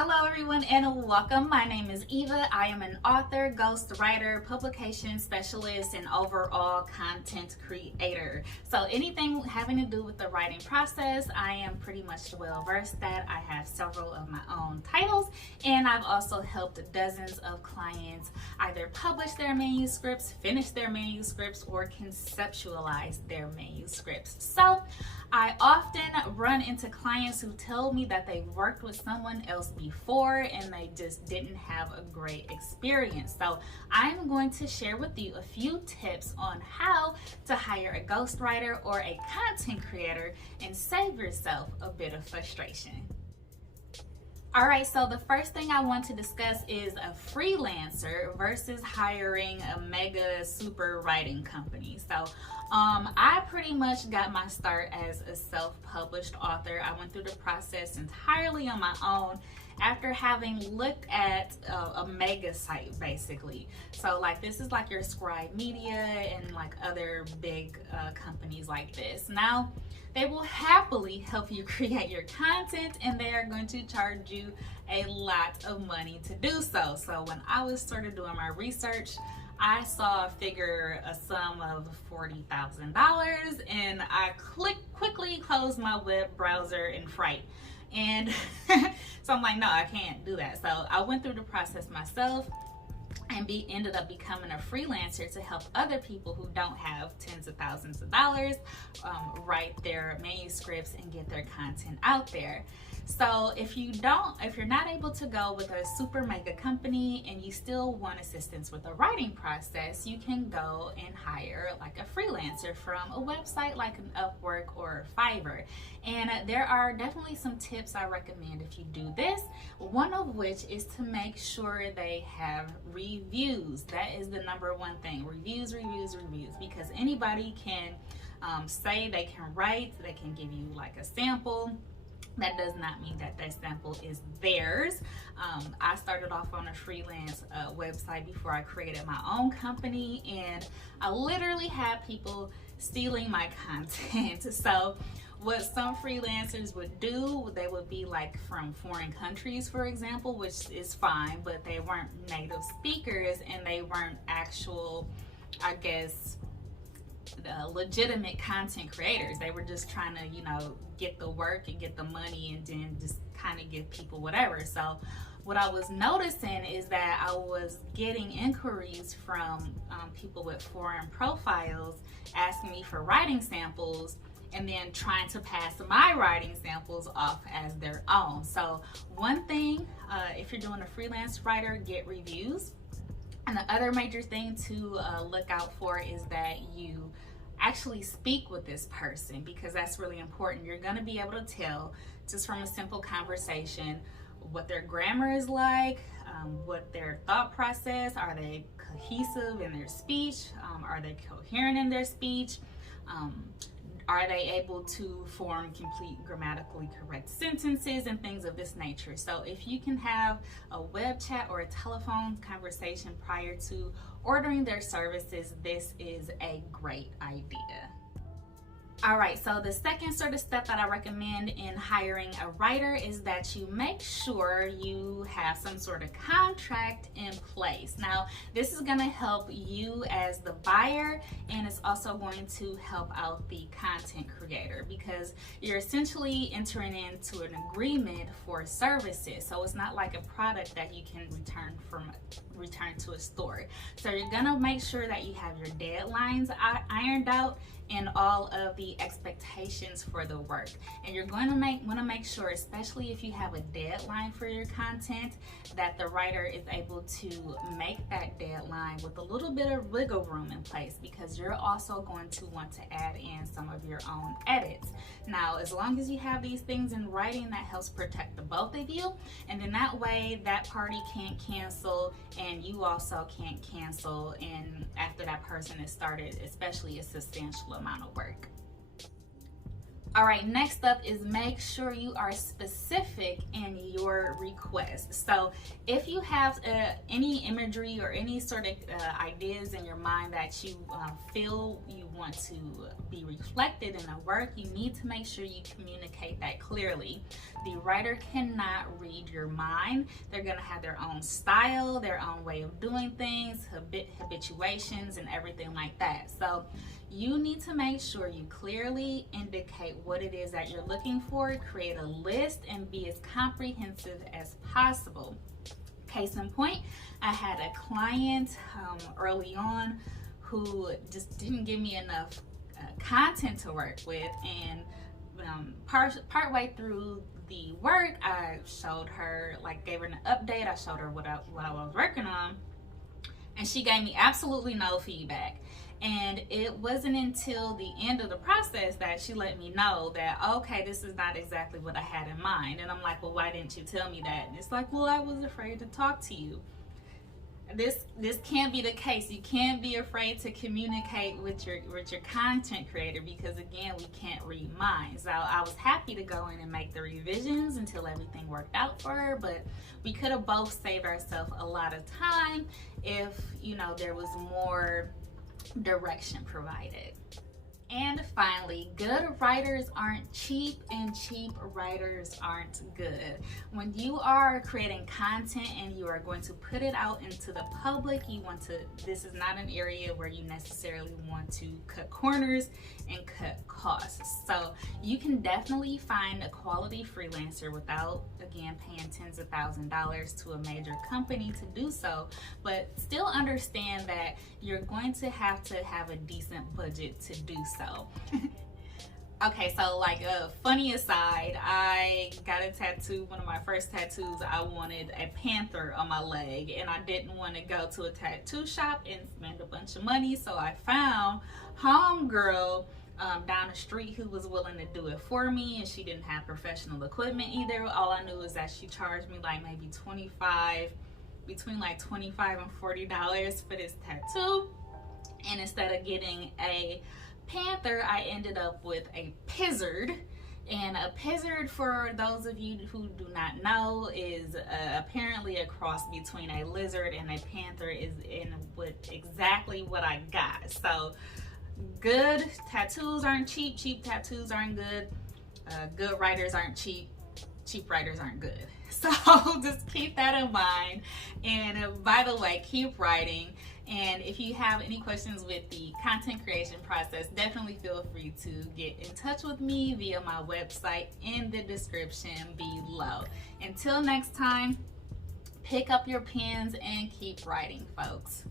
Hello everyone and welcome. My name is Eva. I am an author, ghostwriter, publication specialist, and overall content creator. So anything having to do with the writing process, I am pretty much well versed at. I have several of my own titles, and I've also helped dozens of clients either publish their manuscripts, finish their manuscripts, or conceptualize their manuscripts. So I often run into clients who tell me that they worked with someone else before and they just didn't have a great experience. So I'm going to share with you a few tips on how to hire a ghostwriter or a content creator and save yourself a bit of frustration. All right, so the first thing I want to discuss is a freelancer versus hiring a mega super writing company. So I pretty much got my start as a self-published author. I went through the process entirely on my own after having looked at a mega site basically. So like this is like your Scribe Media and like other big companies like this. Now they will happily help you create your content and they are going to charge you a lot of money to do so. So when I was sort of doing my research, I saw a sum of $40,000 and I quickly closed my web browser in fright. And so I'm like, no, I can't do that. So I went through the process myself and ended up becoming a freelancer to help other people who don't have tens of thousands of dollars write their manuscripts and get their content out there. So if you're not able to go with a super mega company and you still want assistance with the writing process, you can go and hire like a freelancer from a website like an Upwork or Fiverr. And there are definitely some tips I recommend if you do this. One of which is to make sure they have reviews. That is the number one thing. Reviews, because anybody can say they can write, they can give you like a sample. That does not mean that that sample is theirs. I started off on a freelance website before I created my own company, and I literally had people stealing my content. So what some freelancers would do, they would be like from foreign countries, for example, which is fine, but they weren't native speakers and they weren't actual, I guess, legitimate content creators. They were just trying to, get the work and get the money and then just kind of give people whatever. So what I was noticing is that I was getting inquiries from people with foreign profiles asking me for writing samples and then trying to pass my writing samples off as their own. So one thing, if you're doing a freelance writer, get reviews. And the other major thing to look out for is that you actually speak with this person, because that's really important. You're going to be able to tell just from a simple conversation what their grammar is like, what their thought process, are they cohesive in their speech, are they coherent in their speech, are they able to form complete grammatically correct sentences and things of this nature. So if you can have a web chat or a telephone conversation prior to ordering their services, this is a great idea. All right, so the second sort of step that I recommend in hiring a writer is that you make sure you have some sort of contract in place. Now, this is going to help you as the buyer, and it's also going to help out the content creator, because you're essentially entering into an agreement for services. So it's not like a product that you can return to a store. So you're going to make sure that you have your deadlines ironed out and all of the expectations for the work. And you're going to want to make sure, especially if you have a deadline for your content, that the writer is able to make that deadline with a little bit of wiggle room in place, because you're also going to want to add in some of your own edits. Now, as long as you have these things in writing, that helps protect the both of you, and then that way that party can't cancel and you also can't cancel, and after that person has started, especially a substantial amount of work. All right, next up is make sure you are specific in your request. So if you have any imagery or any sort of ideas in your mind that you feel you want to be reflected in a work, you need to make sure you communicate that clearly. The writer cannot read your mind. They're going to have their own style, their own way of doing things, habituations, and everything like that. So you need to make sure you clearly indicate what it is that you're looking for, create a list, and be as comprehensive as possible. Case in point, I had a client early on who just didn't give me enough content to work with, and part way through the work, I showed her, like, gave her an update. I showed her what I was working on, and she gave me absolutely no feedback. And it wasn't until the end of the process that she let me know that, okay, this is not exactly what I had in mind. And I'm like, well, why didn't you tell me that? And it's like, well, I was afraid to talk to you. This can't be the case. You can't be afraid to communicate with your content creator, because again, we can't read minds. So I was happy to go in and make the revisions until everything worked out for her, but we could have both saved ourselves a lot of time if, you know, there was more direction provided. And finally, good writers aren't cheap, and cheap writers aren't good. When you are creating content and you are going to put it out into the public, this is not an area where you necessarily want to cut corners and cut costs. So you can definitely find a quality freelancer without, again, paying tens of thousands of dollars to a major company to do so, but still understand that you're going to have a decent budget to do so. Okay, so like a funny aside, I got a tattoo. One of my first tattoos, I wanted a panther on my leg, and I didn't want to go to a tattoo shop and spend a bunch of money, so I found homegirl down the street who was willing to do it for me, and she didn't have professional equipment either. All I knew is that she charged me like maybe between like $25 and $40 for this tattoo, and instead of getting a panther, I ended up with a pizzard. And a pizzard, for those of you who do not know, is apparently a cross between a lizard and a panther, is in with exactly what I got. So good tattoos aren't cheap, cheap tattoos aren't good, good writers aren't cheap, cheap writers aren't good. So just keep that in mind. And by the way, keep writing. And if you have any questions with the content creation process, definitely feel free to get in touch with me via my website in the description below. Until next time, pick up your pens and keep writing, folks.